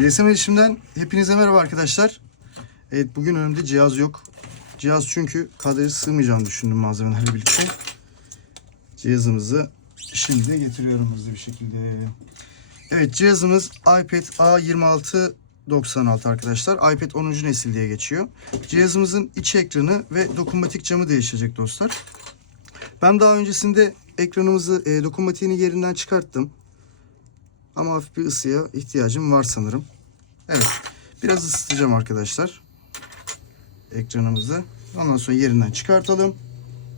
GSM Erişim'den hepinize merhaba arkadaşlar. Evet bugün önümde cihaz yok. Cihaz çünkü kadraja sığmayacağını düşündüm malzemelerle birlikte. Cihazımızı şimdi getiriyorum hızlı bir şekilde. Evet cihazımız iPad A2696 arkadaşlar. iPad 10. nesil diye geçiyor. Cihazımızın iç ekranı ve dokunmatik camı değişecek dostlar. Ben daha öncesinde ekranımızı e, dokunmatiğini yerinden çıkarttım. Ama hafif bir ısıya ihtiyacım var sanırım. Evet. Biraz ısıtacağım arkadaşlar. Ekranımızı. Ondan sonra yerinden çıkartalım.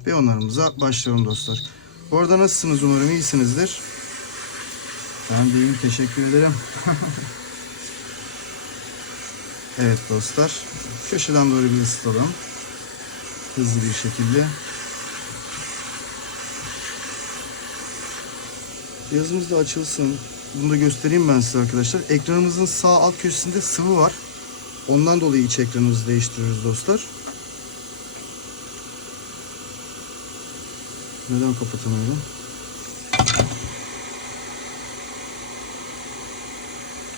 Ve onarımıza başlayalım dostlar. Bu arada nasılsınız? Umarım iyisinizdir. Ben de iyiyim. Teşekkür ederim. evet dostlar. Köşeden doğru bir ısıtalım. Hızlı bir şekilde. Cihazımız da açılsın. Bunu da göstereyim ben size arkadaşlar. Ekranımızın sağ alt köşesinde sıvı var. Ondan dolayı iç ekranımızı değiştiriyoruz dostlar. Neden kapatamıyorum?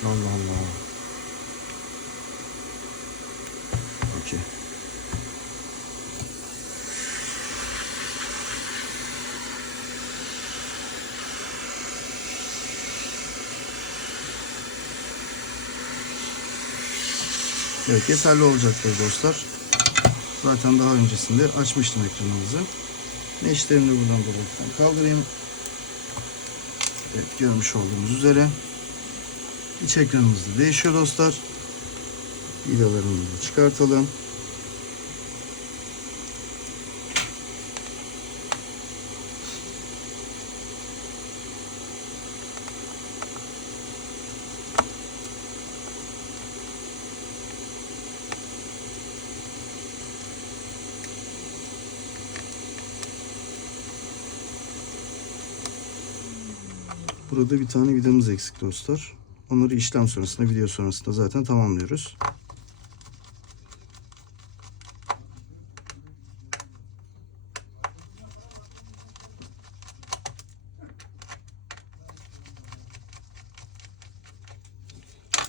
Allah Allah. Okey. Evet yeterli olacaktır dostlar. Zaten daha öncesinde açmıştım ekranımızı. Neşterini de buradan dolayı kaldırayım. Evet görmüş olduğunuz üzere iç ekranımız da değişiyor dostlar. Vidalarımızı çıkartalım. Burada bir tane vidamız eksik dostlar. Onları işlem sonrasında, video sonrasında zaten tamamlıyoruz.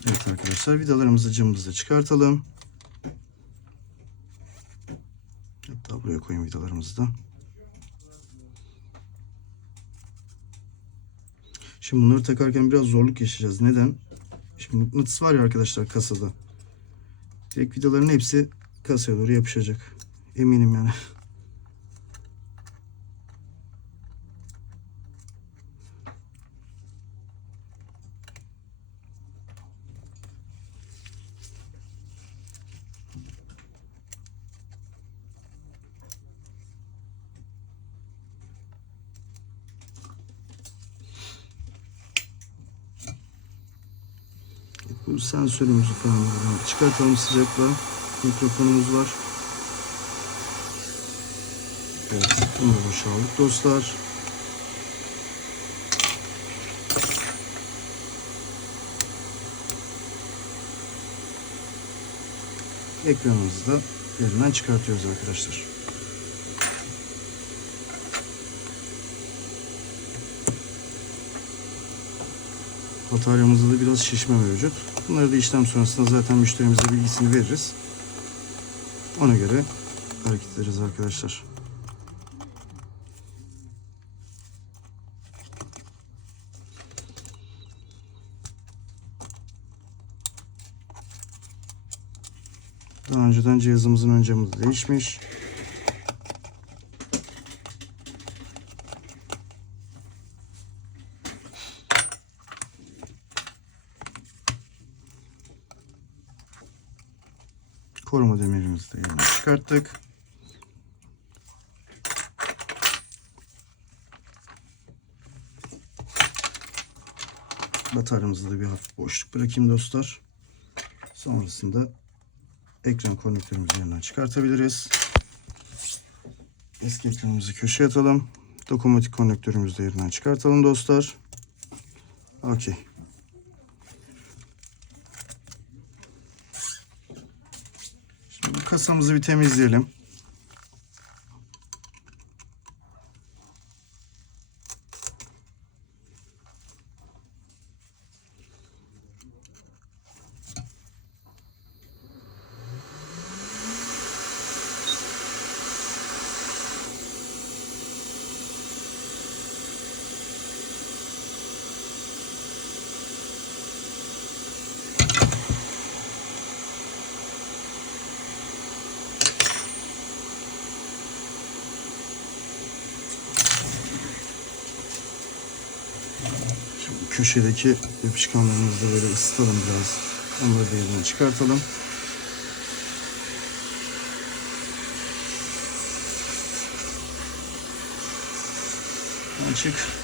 Evet arkadaşlar vidalarımızı camımızı çıkartalım. Hatta buraya koyayım vidalarımızı da. Şimdi bunları takarken biraz zorluk yaşayacağız. Neden? Şimdi mıknatıs var ya arkadaşlar kasada. Direkt vidaların hepsi kasaya doğru yapışacak. Eminim yani. Bu sensörümüzü falan buradan çıkartalım sıcakla. Mikrofonumuz var. Evet, bunu da boşaldık dostlar. Ekranımızı da yerinden çıkartıyoruz arkadaşlar. Bataryamızda da biraz şişme mevcut. Bunları da işlem sonrasında zaten müşterimize bilgisini veririz. Ona göre hareket ederiz arkadaşlar. Daha önceden cihazımızın ön camı değişmiş. Koruma demirimizi de yerine çıkarttık. Bataryamızda da bir hafif boşluk bırakayım dostlar. Sonrasında ekran konnektörümüzü yanından çıkartabiliriz. Eski ekranımızı köşeye atalım. Dokunmatik konnektörümüzü de yerinden çıkartalım dostlar. Okey. Şimdi bu kasamızı bir temizleyelim. Köşedeki yapışkanlarımızı da böyle ısıtalım biraz. Onları da yerine çıkartalım. Açık.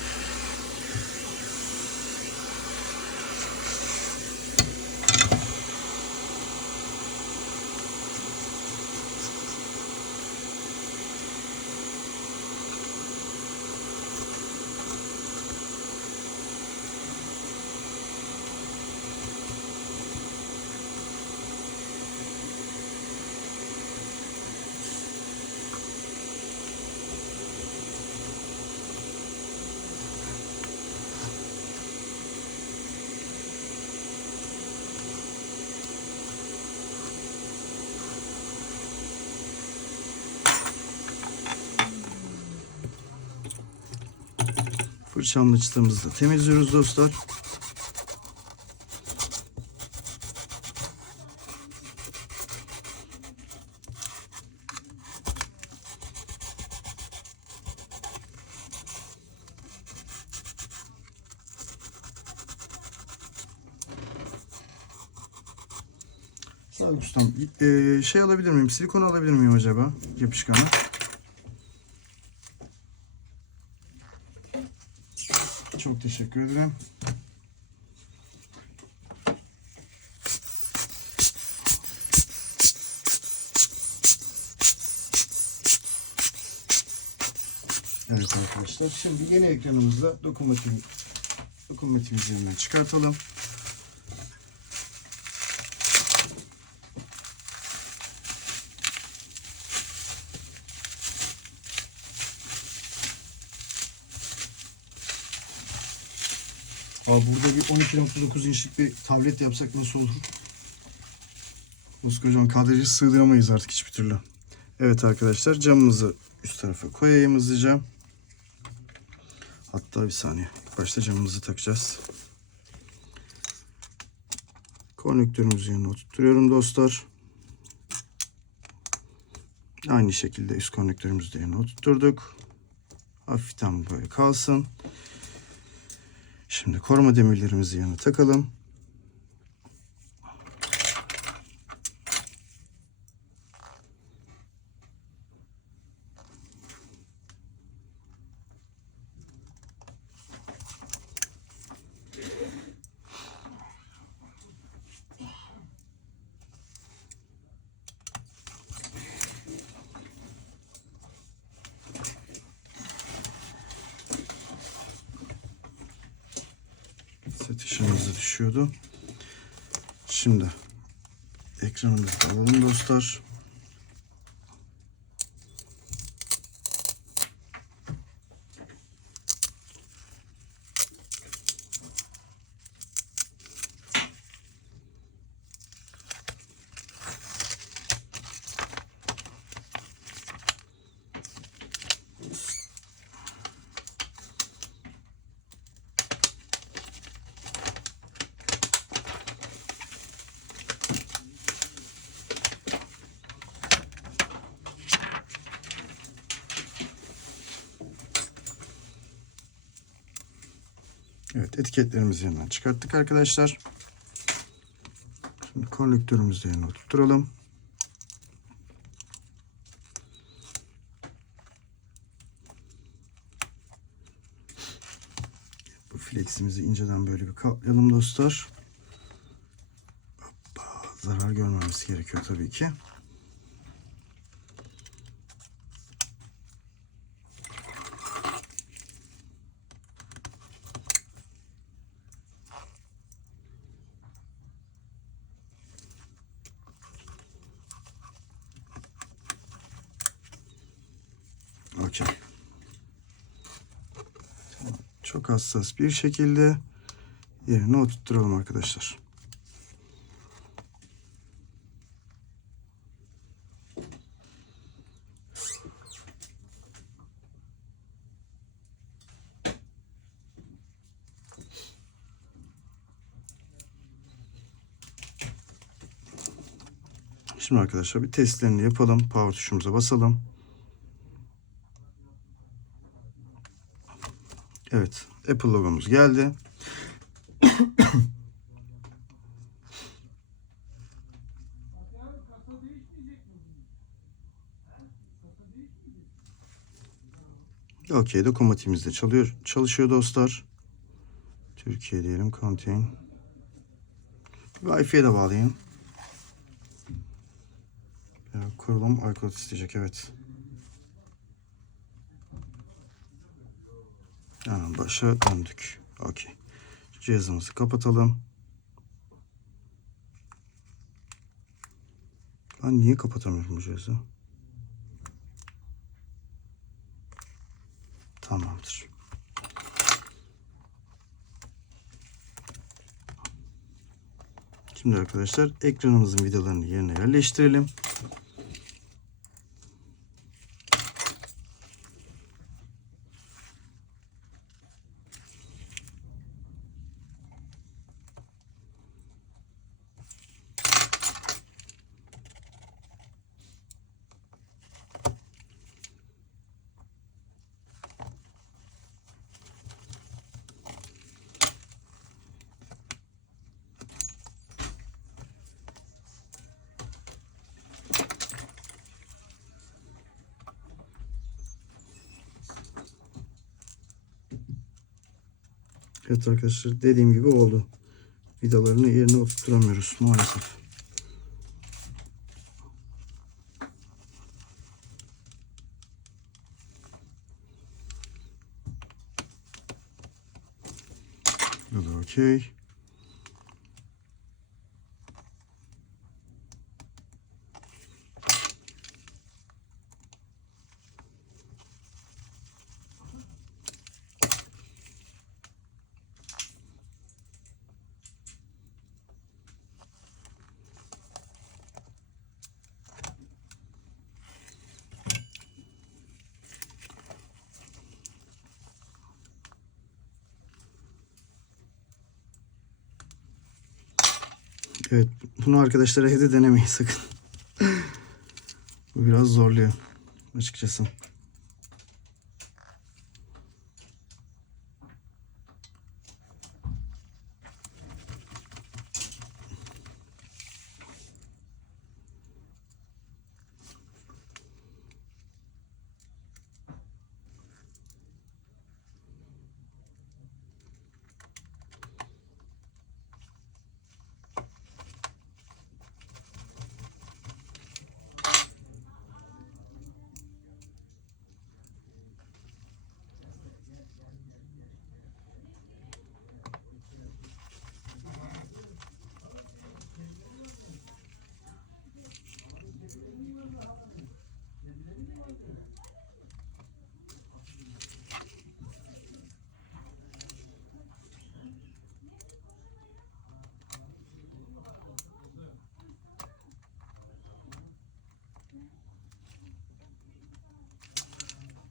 Fırçamla çıtamızı temizliyoruz dostlar. Sağ ustam. Ee, şey alabilir miyim? Silikon alabilir miyim acaba? Yapışkanı. Çok teşekkür ederim. Evet arkadaşlar. Şimdi yeni ekranımızda dokunmatik dokunmatik üzerinden çıkartalım. Burada bir 12.9 inçlik bir tablet yapsak nasıl olur? Koskocaman kadrajı sığdıramayız artık hiçbir türlü. Evet arkadaşlar camımızı üst tarafa koyayım hızlıca. Hatta bir saniye. Başta camımızı takacağız. Konnektörümüzü yanına oturtuyorum dostlar. Aynı şekilde üst konnektörümüzü de yanına oturtturduk. Hafiften böyle kalsın. Şimdi koruma demirlerimizi yanına takalım. Set ışığımız düşüyordu. Şimdi ekranımızı alalım dostlar. Evet etiketlerimizi yanından çıkarttık arkadaşlar. Şimdi konnektörümüzü yanına oturtturalım. Bu fleximizi inceden böyle bir kaplayalım dostlar. Hoppa, zarar görmemesi gerekiyor tabii ki. Okey. Tamam. Çok hassas bir şekilde yerine oturtturalım arkadaşlar. Şimdi arkadaşlar bir testlerini yapalım. Power tuşumuza basalım. Evet. Apple logomuz geldi. Okey dokunmatiğimiz de çalıyor, çalışıyor dostlar. Türkiye diyelim contain. Wi-Fi'ye de bağlayayım. Ya, kurulum iCloud isteyecek evet. Ha, başa döndük. Okey. Cihazımızı kapatalım. Ben niye kapatamıyorum bu cihazı? Tamamdır. Şimdi arkadaşlar ekranımızın vidalarını yerine yerleştirelim. Evet arkadaşlar dediğim gibi oldu. Vidalarını yerine oturtturamıyoruz maalesef. Bu da okey. Evet bunu arkadaşlar evde denemeyin sakın. Bu biraz zorluyor açıkçası.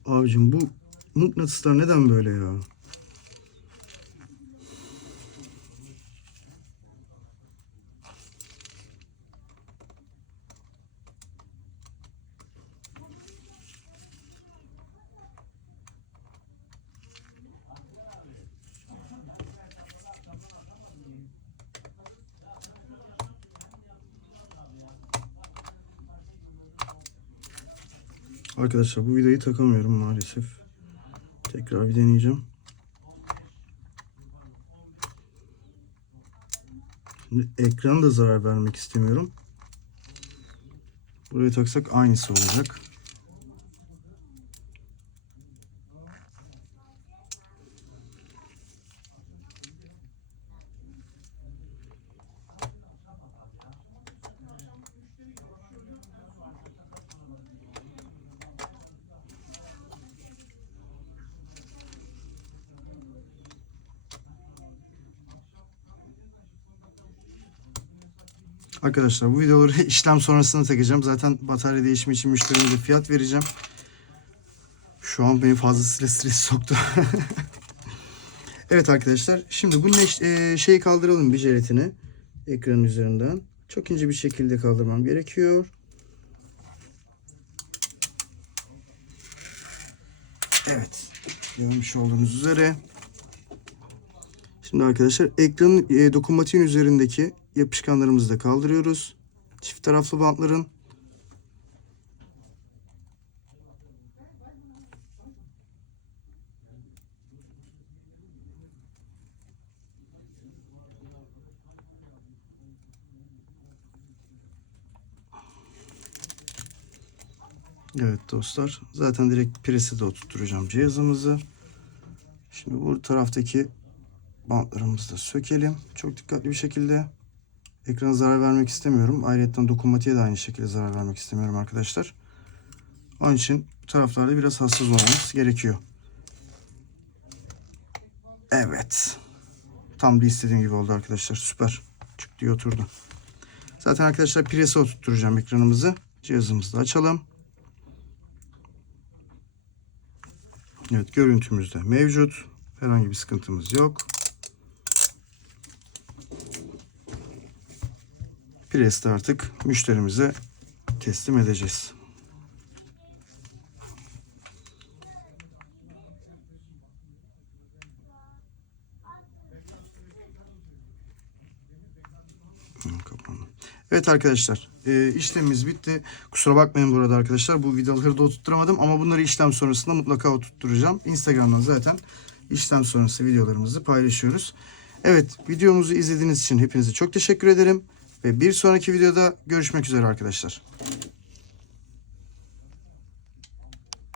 Abicim bu mıknatıslar neden böyle ya? Arkadaşlar bu vidayı takamıyorum maalesef. Tekrar bir deneyeceğim. Şimdi ekran da zarar vermek istemiyorum. Buraya taksak aynısı olacak. Arkadaşlar bu videoları işlem sonrasında takacağım. Zaten batarya değişimi için müşterime de fiyat vereceğim. Şu an beni fazlasıyla stres soktu. evet arkadaşlar. Şimdi bu neş- e, şeyi kaldıralım bir jelatini. Ekranın üzerinden. Çok ince bir şekilde kaldırmam gerekiyor. Evet. Görmüş olduğunuz üzere. Şimdi arkadaşlar ekranın e, dokunmatiğin üzerindeki yapışkanlarımızı da kaldırıyoruz. Çift taraflı bantların Evet dostlar. Zaten direkt presi de oturtturacağım cihazımızı. Şimdi bu taraftaki bantlarımızı da sökelim. Çok dikkatli bir şekilde. Ekrana zarar vermek istemiyorum. Ayrıca dokunmatiğe de aynı şekilde zarar vermek istemiyorum arkadaşlar. Onun için bu taraflarda biraz hassas olmamız gerekiyor. Evet. Tam da istediğim gibi oldu arkadaşlar. Süper. Çık diye oturdu. Zaten arkadaşlar presi oturtturacağım ekranımızı. Cihazımızı da açalım. Evet görüntümüz de mevcut. Herhangi bir sıkıntımız yok. Presti artık müşterimize teslim edeceğiz. Evet arkadaşlar e, işlemimiz bitti. Kusura bakmayın burada arkadaşlar bu vidaları da oturtturamadım ama bunları işlem sonrasında mutlaka oturtturacağım. Instagram'dan zaten işlem sonrası videolarımızı paylaşıyoruz. Evet videomuzu izlediğiniz için hepinize çok teşekkür ederim. Ve bir sonraki videoda görüşmek üzere arkadaşlar.